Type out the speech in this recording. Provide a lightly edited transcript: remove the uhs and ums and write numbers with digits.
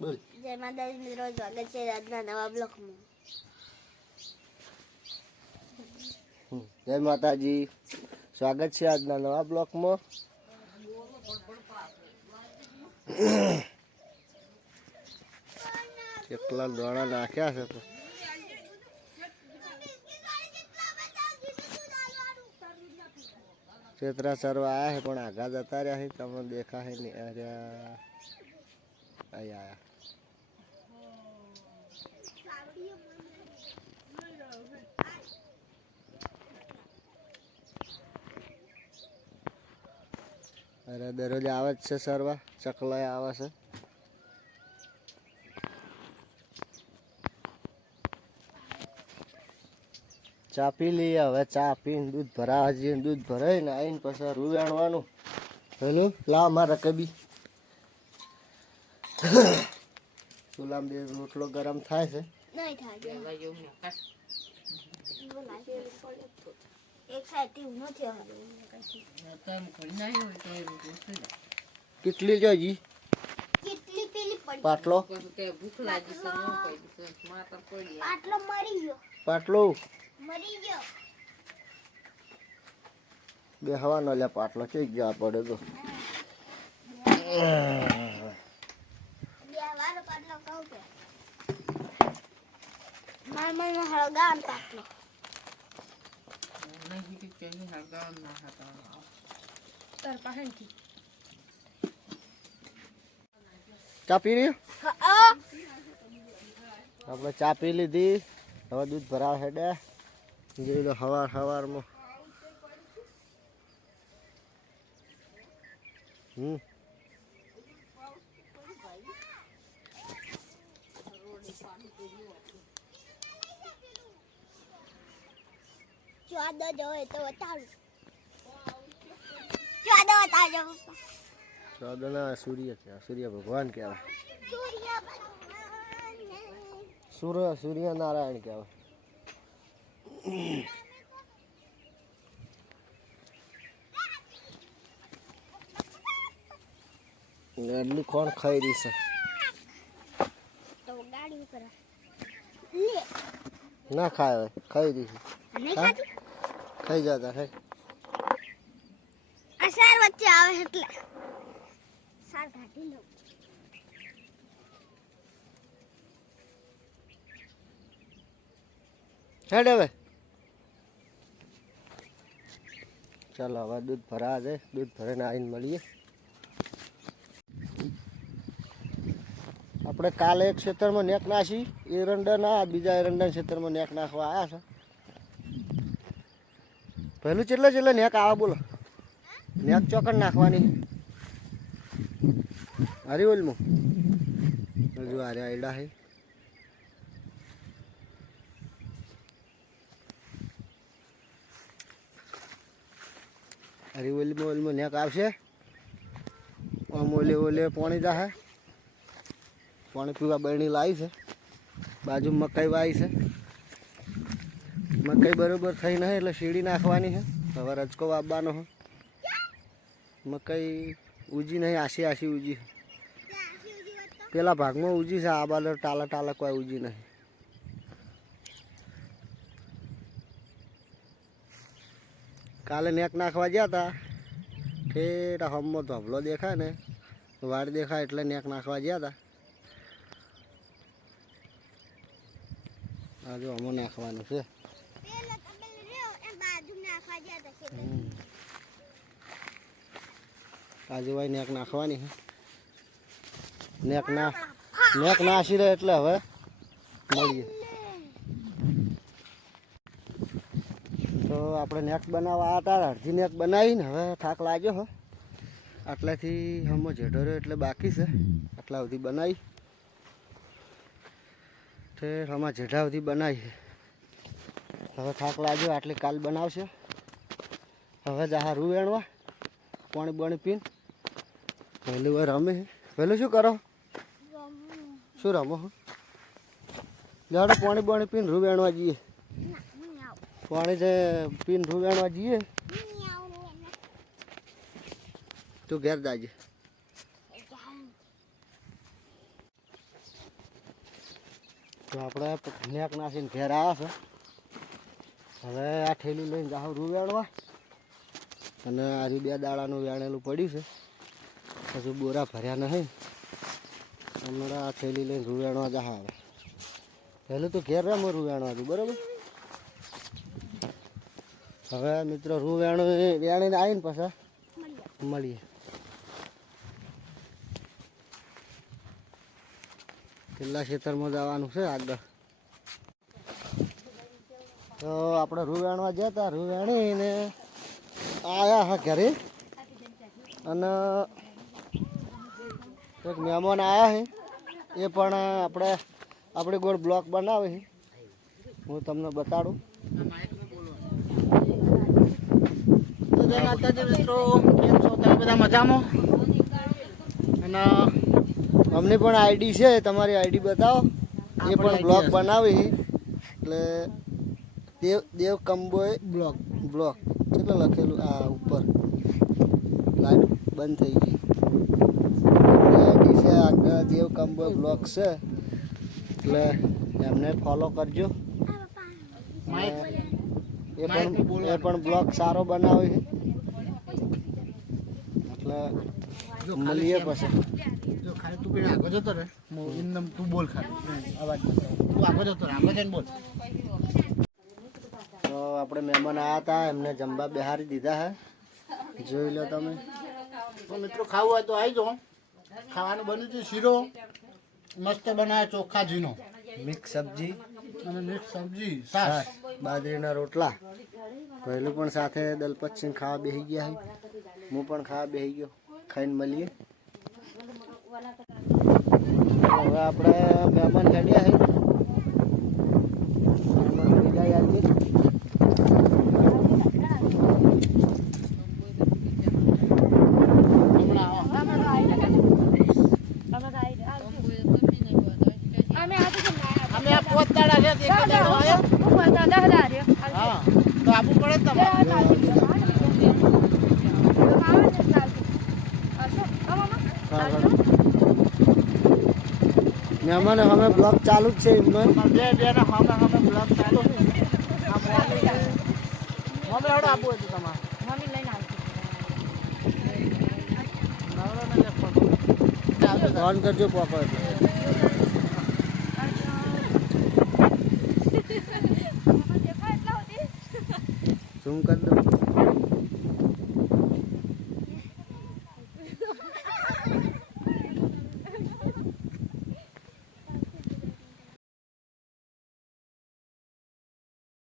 બોલ. જય માતાજી મિત્રો, સ્વાગત છે આજના નવા બ્લોગમાં. જય માતાજી, સ્વાગત છે આજના નવા બ્લોગમાં. કેટલા દોણા નાખ્યા છે તો ચેતરા ચરવા આવ્યા છે, પણ આગા જતા રહ્યા છે. તમને દેખાય નહીં. અરે આયા અરે દરરોજ આવે જ છે સરવા. ચકલાય આવે છે. ચા પી લઈએ. હવે ચા પીને દૂધ ભરાવા જઈએ. દૂધ ભરાય ને આવીને પછી રૂ વેણવાનું. પેલું લાવ મારા કબી ચૂલામાં બે રોટલો ગરમ થાય છે. નહીં થાય એક સાઈડ નથી કેટલી જોજી કેટલી પેલી પડી પાટલો પાટલો મરી ગયો પાટલો મરી ગયો બે હવાનો લે પાટલો ચઈ જવા પડે તો બે વારો પાટલો કહું કે માર મને હળગાન પાટલો ચા પી રહ્યો. હા આપણે ચા પી લીધી. હવે દૂધ ભરાવ હેડે જોઈ લો. સવારમાં ચોદો જોવે તો બતાવું ચોદો બતાવજો ચોદના સૂર્ય કહેવાય. સૂર્ય ભગવાન કહેવાય. સૂર્ય નારાયણ કહેવાય. એટલું કોણ ખાઈ રહી છે? તો ગાડી ઉપર લે ના ખાય હવે ખાઈ રહી છે. નહીં ખાતી ખાઈ જતા ખાઈ. આ સાર વચ્ચે આવે એટલે સાર કાઢી લઉં. હેડ હવે ચાલો હવે દૂધ ભરા છે. દૂધ ભરીને આવીને મળીએ. આપણે કાલે એક ખેતરમાં નેક નાખી એરંડાના, બીજા એરંડાના ખેતરમાં નેક નાખવા આવ્યા છે. પહેલું ચેટલા નેક આવે બોલો? નેક ચોકડ નાખવાની હરિવલમાં હજુ આરે આયડા છે. હરિવલમાં નેક આવશે. આમ ઓલે પાણી જાહે. પાણી પીવા બરણી લાવી છે. બાજુ મકાઈ વાવી છે. મકાઈ બરોબર થઈ નહીં એટલે શીડી નાખવાની છે. હવે રજકો વાવવાનો છે. મકાઈ ઉજી નહીં, આસી ઉજી. પેલા ભાગમાં ઉજી છે. આ બાજુ ટાલા કોઈ ઉજી નહીં. કાલે નેક નાખવા ગયા હતા. ઠેર હમમાં ધોબલો દેખાય ને વાડ દેખાય એટલે નેક નાખવા ગયા હતા. આજે હમો નાખવાનું છે. આજે ભાઈ નેક નાખવાની છે. નેક નાસી રહે એટલે હવે મળીએ. તો આપણે નેક બનાવવા હતા. અડધી નેક બનાવીને હવે થાક લાગ્યો હો. આટલાથી હમો જેઢો રહ્યો એટલે બાકી છે. આટલા સુધી બનાવી ઠેર આમાં જેઢા સુધી બનાવી. હવે થાક લાગ્યો આટલી કાલ બનાવશે. હવે જહા રૂ વેણવા પાણી બાણી પીને. પહેલું વાર રમે. પહેલું શું કરો? શું રમો? જાડો પાણી બાણી પીને રૂ વેણવા જઈએ. પાણી જે પીને રૂ વેણવા જઈએ. તું ઘેર જાજે. તો આપણે નેક નાસીને ઘેર આવ્યા છે. હવે આ ઠેલી લઈને જાઉં રૂ વેણવા. અને આ 2 દાડાનું વેણેલું પડ્યું છે, હજુ બોરા ભર્યા નહીં. હમણાં આ થેલી લઈને રૂ વેણવા જા. હવે પહેલું તો ઘેર રમ રૂ વેણવા હતું, બરાબર. હવે મિત્રો રૂ વેણીને આવીને પાછા મળીએ. કેટલા ખેતરમાં જવાનું છે આગળ. તો આપણે રૂ વેણવા ગયા હતા, રૂ વેણીને આવ્યા હા ઘરે. અને એક મહેમાન આવ્યા છે, એ પણ આપણે ગોળ બ્લોક બનાવે છે, હું તમને બતાડું. તો જય માતાજી મિત્રો, કેમ છો તમે બધા મજામાં? અને અમને પણ આઈડી છે, તમારી આઈડી બતાવો. એ પણ બ્લોક બનાવે છે, એટલે દેવ કંબોય બ્લોક કેટલું લખેલું આ ઉપર. લાઈટ બંધ થઈ ગઈ. આઈડી છે આગળ દેવ કંબોય બ્લોક છે, એટલે એમને ફોલો કરજો. એ પણ બ્લોગ સારો બનાવે છે, એટલે મળીએ પછી. જો ખાલી તું પેલા આગળ જતો રહે, એમ તું બોલ ખાલી અવાજ તું આગળ જતો રહે, આગળ જઈને બોલ. તો આપણે મહેમાન આવ્યા હતા, એમને જમવા બેહારી દીધા છે, જોઈ લો તમે. તો મિત્રો ખાવું હોય તો આવી જાઓ. ખાવાનું બન્યું છે શીરો મસ્ત બનાવે, ચોખ્ખા ઝીનો, મિક્સ સબ્જી અને મિક્સ સબ્જી, છાશ, છાશ. બાજરીના રોટલા. પહેલું પણ સાથે દલપતસિંહ ખાવા બેસી ગયા છે, હું પણ ખાવા બેસી ગયો. ખાઈને મળીએ. હવે આપણે મહેમાન હેડ્યા છે, મહેમાન વિદાય આપી. અમે આ પોતાડા છે, એક દાડો આવ્યો. હા, તો આપવું પડે જ તમારે. મહેમાન અમે બ્લોગ ચાલુ જ છે એમનો. બે ને હવે બ્લોગ ચાલુ છે. આ હવે એવડો આપવું હતું તમારે. ફોન કરજો પોપર. ઝૂમ કરી દો.